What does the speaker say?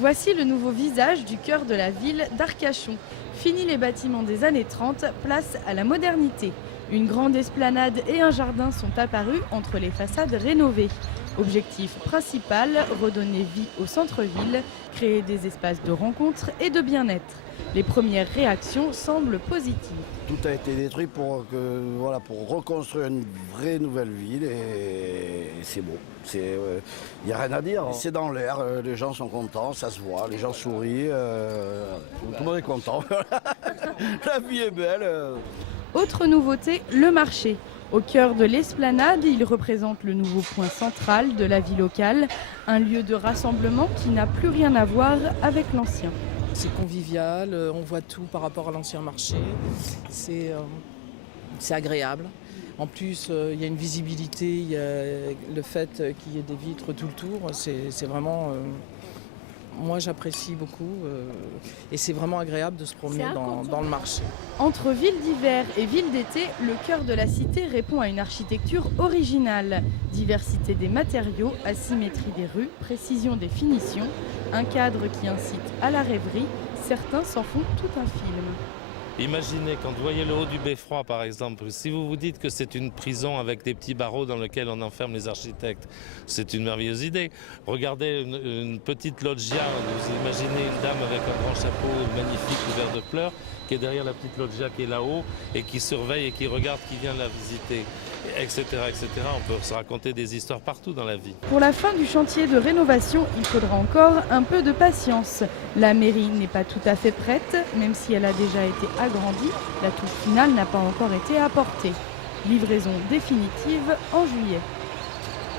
Voici le nouveau visage du cœur de la ville d'Arcachon. Fini les bâtiments des années 30, place à la modernité. Une grande esplanade et un jardin sont apparus entre les façades rénovées. Objectif principal, redonner vie au centre-ville, créer des espaces de rencontre et de bien-être. Les premières réactions semblent positives. Tout a été détruit pour reconstruire une vraie nouvelle ville et c'est beau. Il n'y a rien à dire. C'est dans l'air, les gens sont contents, ça se voit, les gens sourient, tout le monde est content. La vie est belle. Autre nouveauté, le marché. Au cœur de l'esplanade, il représente le nouveau point central de la vie locale, un lieu de rassemblement qui n'a plus rien à voir avec l'ancien. C'est convivial, on voit tout par rapport à l'ancien marché, c'est agréable. En plus, il y a une visibilité, il y a le fait qu'il y ait des vitres tout le tour, c'est vraiment... moi j'apprécie beaucoup et c'est vraiment agréable de se promener dans le marché. Entre ville d'hiver et ville d'été, le cœur de la cité répond à une architecture originale. Diversité des matériaux, asymétrie des rues, précision des finitions, un cadre qui incite à la rêverie, certains s'en font tout un film. Imaginez, quand vous voyez le haut du beffroi par exemple, si vous vous dites que c'est une prison avec des petits barreaux dans lesquels on enferme les architectes, c'est une merveilleuse idée. Regardez une petite loggia, vous imaginez une dame avec un grand chapeau magnifique couvert de fleurs, qui est derrière la petite loggia qui est là-haut et qui surveille et qui regarde qui vient la visiter, etc., etc. On peut se raconter des histoires partout dans la vie. Pour la fin du chantier de rénovation, il faudra encore un peu de patience. La mairie n'est pas tout à fait prête, même si elle a déjà été agrandie, la touche finale n'a pas encore été apportée. Livraison définitive en juillet.